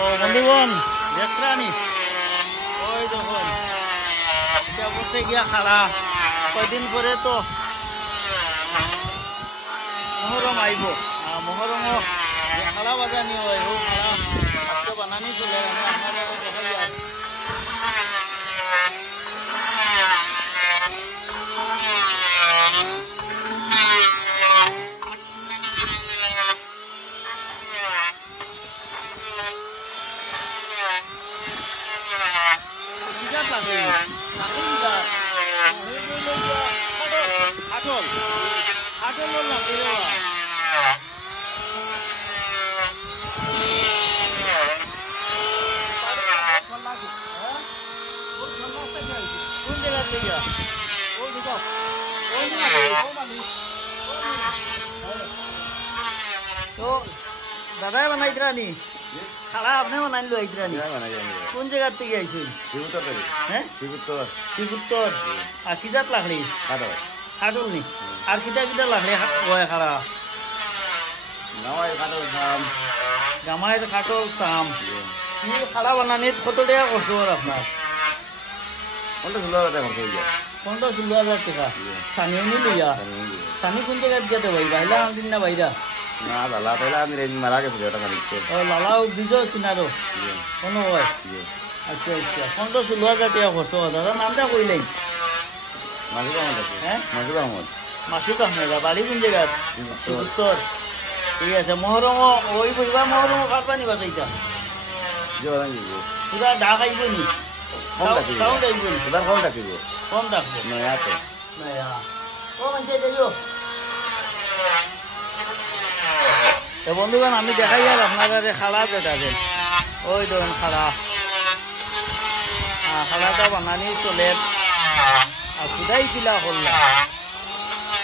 ও বন্ধুগণ দেখরানি ওই দেখুন বসে গিয়া খাড়া কয়দিন পরে তো মহরম আইব মহরম খাড়া বাজানি হয় ও খাড়া আজকে বানানি চলে আপনারা দেখাই আর তো দাদাই বানাইতরানি খাড়া আপনি বানাই লো আইতরানি কোন জায়গা থেকে আইছেন শিবুত্তর থেকে হ্যাঁ শিবুত্তর আর কি জাত লাকড়ি কাটল নি আর কিটা কিটা লাকড়ি হয় খাড়া গামাই কাটল চাম কি খাড়া বানানিত কত টাকা খরচ হল আপনার 15-16,000 টাকা স্থানীয় নি লইয়া স্থানীয় কোন জায়গায় যেতে ভাই বাইলা আনদিন না বাইরা না লালা তাইলা আমি রেঞ্জ মারা গেছে ওটা মারিছে ও লালাও বিজো কিনারো কোনো হয় আচ্ছা আচ্ছা 15-16,000 টাকা খরচ হয় দাদা নামটা কইলেন মাসুদ আহমদ হ্যাঁ মাসুদ আহমদ বাড়ি কোন জায়গা উত্তর ঠিক আছে মহরম ওই বইবা মহরম কাটবানি বাজাইতা পুরা ডাক আইব নি সাউন্ড আইব নি কম ডাকবো নয়াতে নয়া ও মানে যাইও তো বন্ধুগণ আমি দেখাই আর আপনারা খাড়া যেটাকে ওই ধরুন খাড়া খাড়াটা বানানি চলে আর খুদাই কিলা করলা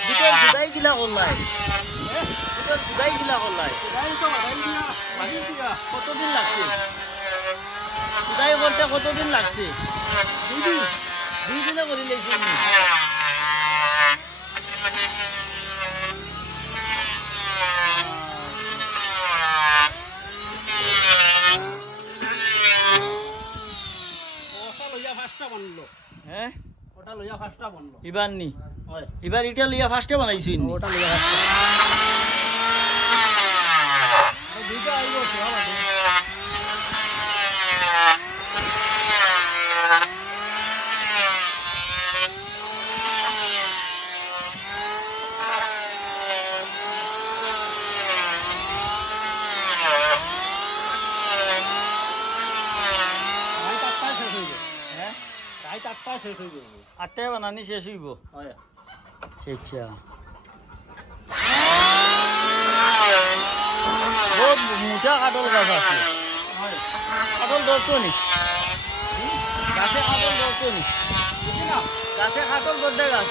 দুটোর খুদাই কিলা করলাই দুটোর খুদাই কিলা করলাই কতদিন লাগছে খুদাই করতে কতদিন লাগছে 2 দিনে করে লেগেছে এবার এটা লিয়া ফার্স্টে বানাইছি ওটা লিয়া দুইটা আইব আটটায় বানানি শেষ হইব আচ্ছা বহুত মোটা কাটল গাছ আছে কাটল ধরছো নি গাছে কাটল ধরছো নি গাছে কাটল ধরতে গাছ